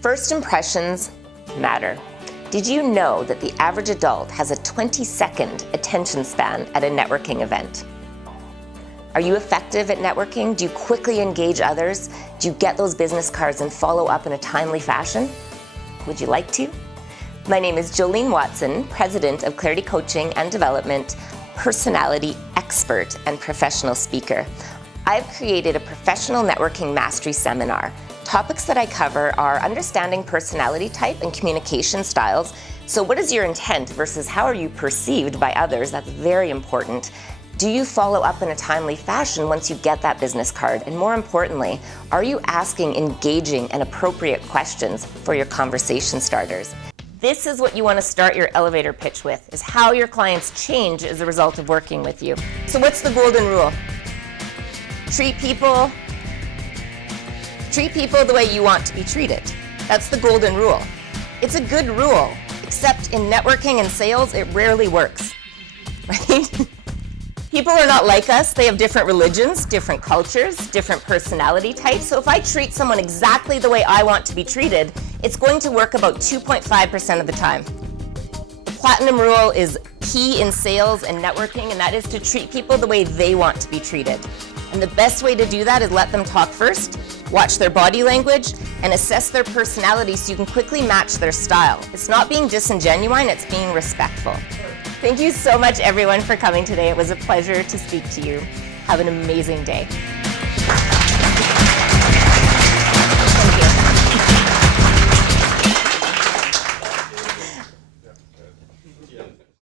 First impressions matter. Did you know that the average adult has a 20-second attention span at a networking event? Are you effective at networking? Do you quickly engage others? Do you get those business cards and follow up in a timely fashion? Would you like to? My name is Jolene Watson, President of Clarity Coaching and Development, personality expert and professional speaker. I've created a professional networking mastery seminar. Topics that I cover are understanding personality type and communication styles. So what is your intent versus how are you perceived by others? That's very important. Do you follow up in a timely fashion once you get that business card? And more importantly, are you asking engaging and appropriate questions for your conversation starters? This is what you want to start your elevator pitch with, is how your clients change as a result of working with you. So what's the golden rule? Treat people the way you want to be treated. That's the golden rule. It's a good rule, except in networking and sales, it rarely works, right? People are not like us. They have different religions, different cultures, different personality types. So if I treat someone exactly the way I want to be treated, it's going to work about 2.5% of the time. The platinum rule is key in sales and networking, and that is to treat people the way they want to be treated. And the best way to do that is let them talk first, watch their body language, and assess their personality so you can quickly match their style. It's not being disingenuine, it's being respectful. Thank you so much, everyone, for coming today. It was a pleasure to speak to you. Have an amazing day.